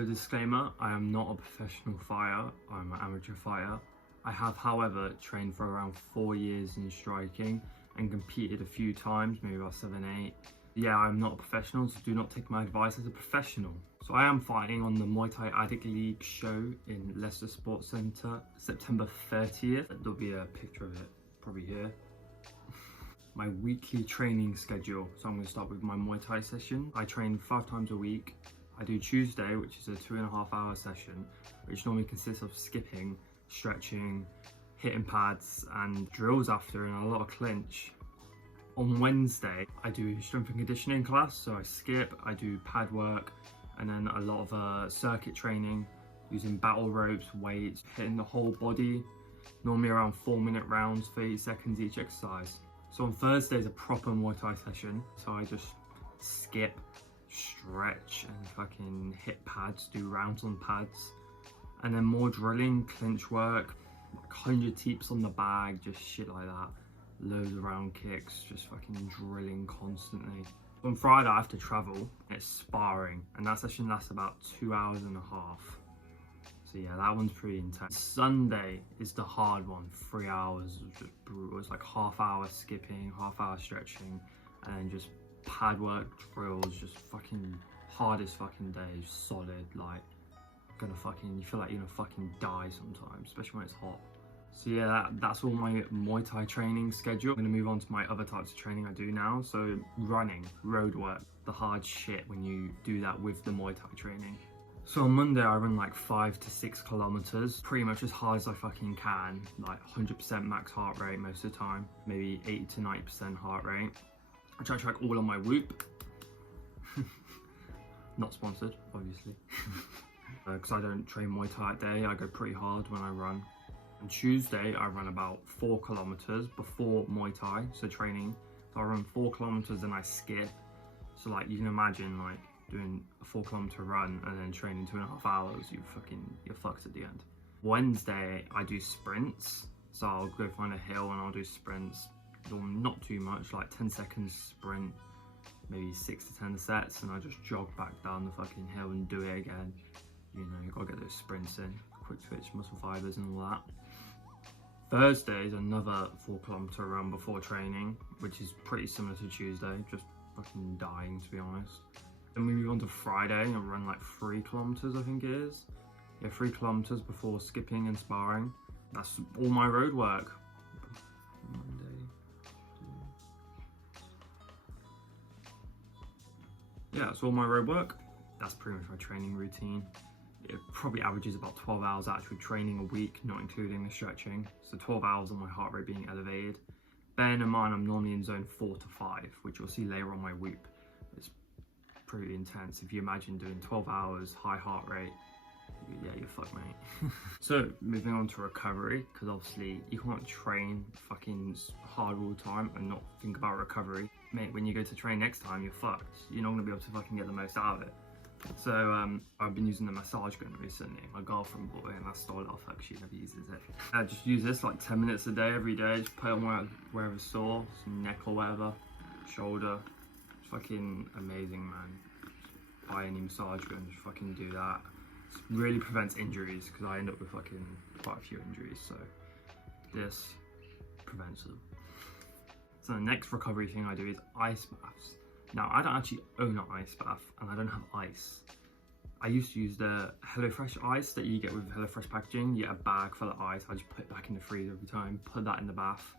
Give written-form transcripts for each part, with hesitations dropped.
So disclaimer, I am not a professional fighter, I'm an amateur fighter. I have, however, trained for around 4 years in striking and competed a few times, maybe about 7, 8. Yeah, I'm not a professional, so do not take my advice as a professional. So I am fighting on the Muay Thai Addict League show in Leicester Sports Centre, September 30th. There'll be a picture of it, probably here. My weekly training schedule. So I'm going to start with my Muay Thai session. I train 5 times a week. I do Tuesday, which is a 2.5-hour session, which normally consists of skipping, stretching, hitting pads and drills after, and a lot of clinch. On Wednesday, I do strength and conditioning class, so I skip, I do pad work, and then a lot of circuit training, using battle ropes, weights, hitting the whole body, normally around 4-minute rounds, 30 seconds each exercise. So on Thursday is a proper Muay Thai session, so I just skip, stretch, and fucking hit pads, do rounds on pads. And then more drilling, clinch work, like 100 teeps on the bag, just shit like that. Loads of round kicks, just fucking drilling constantly. On Friday I have to travel, it's sparring, and that session lasts about 2.5 hours. So yeah, that one's pretty intense. Sunday is the hard one, 3 hours, just brutal. It's like half-hour skipping, half-hour stretching, and then just pad work, drills, just fucking hardest fucking day, solid, like you feel like you're gonna fucking die sometimes, especially when it's hot. So yeah, that's all my Muay Thai training schedule. I'm gonna move on to my other types of training I do now. So running, road work, the hard shit when you do that with the Muay Thai training. So on Monday I run like 5 to 6 kilometers, pretty much as hard as I fucking can, like 100% max heart rate most of the time, maybe 80 to 90% heart rate, which I track all on my Whoop. Not sponsored, obviously. Because I don't train Muay Thai that day, I go pretty hard when I run. On Tuesday, I run about 4 kilometers before Muay Thai, so training. So I run 4 kilometers and I skip. So like you can imagine like doing a 4 kilometer run and then training 2.5 hours, you're fucked at the end. Wednesday, I do sprints. So I'll go find a hill and I'll do sprints. Not too much, like 10 seconds sprint, maybe 6 to 10 sets, and I just jog back down the fucking hill and do it again. You know, you gotta get those sprints in, quick twitch muscle fibers and all that. Thursday is another 4 kilometer run before training, which is pretty similar to Tuesday, just fucking dying to be honest. Then we move on to Friday and run like 3 kilometers, I think it is. Yeah, 3 kilometers before skipping and sparring. That's all my road work. Monday. Yeah, that's all my road work. That's pretty much my training routine. It probably averages about 12 hours actual training a week, not including the stretching. So 12 hours on my heart rate being elevated. Bearing in mind I'm normally in zone 4 to 5, which you'll see later on my Whoop. It's pretty intense. If you imagine doing 12 hours, high heart rate, yeah, you're fucked, mate. So moving on to recovery, because obviously you can't train fucking hard all the time and not think about recovery. Mate, when you go to train next time, you're fucked. You're not gonna be able to fucking get the most out of it. So I've been using the massage gun recently. My girlfriend bought it and I stole it off her because she never uses it. I just use this like 10 minutes a day, every day. Just put it on wherever sore, some neck or whatever, shoulder. It's fucking amazing, man. Just buy any massage gun, just fucking do that. It really prevents injuries because I end up with fucking quite a few injuries. So this prevents them. So the next recovery thing I do is ice baths. Now, I don't actually own an ice bath and I don't have ice. I used to use the HelloFresh ice that you get with HelloFresh packaging. You get a bag full of ice, I just put it back in the freezer every time, put that in the bath.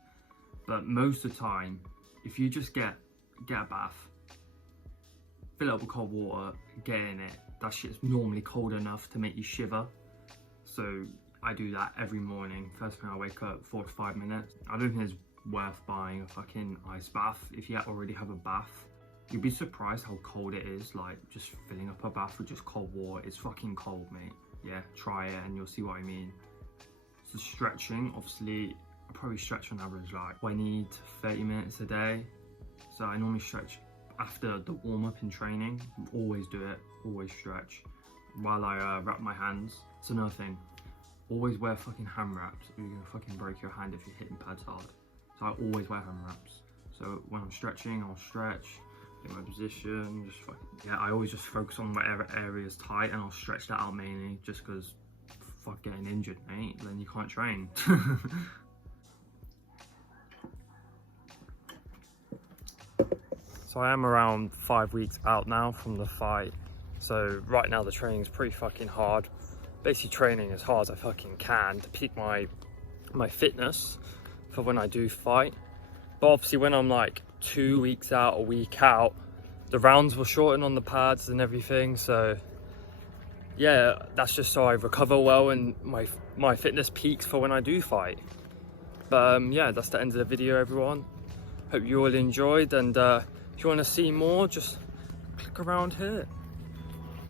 But most of the time, if you just get a bath, fill it up with cold water, get in it, that shit's normally cold enough to make you shiver. So I do that every morning. First thing I wake up, 4 to 5 minutes. I don't think it's worth buying a fucking ice bath if you already have a bath. You'd be surprised how cold it is, like just filling up a bath with just cold water. It's fucking cold, mate. Yeah, try it and you'll see what I mean. So stretching, obviously, I probably stretch on average like 20 to 30 minutes a day. So I normally stretch after the warm up in training. Always do it, always stretch. While I wrap my hands. It's another thing, always wear fucking hand wraps or you're gonna fucking break your hand if you're hitting pads hard. So I always wear hand wraps. So when I'm stretching, I'll stretch. in my position, just yeah, I always just focus on whatever area is tight, and I'll stretch that out mainly, just because fuck getting injured, mate, then you can't train. So I am around 5 weeks out now from the fight. So right now the training is pretty fucking hard. Basically training as hard as I fucking can to peak my fitness for when I do fight. But obviously when I'm like 2 weeks out, a week out, the rounds will shorten on the pads and everything. So yeah, that's just so I recover well and my fitness peaks for when I do fight. But yeah, that's the end of the video, everyone. Hope you all enjoyed, and if you want to see more, just click around here.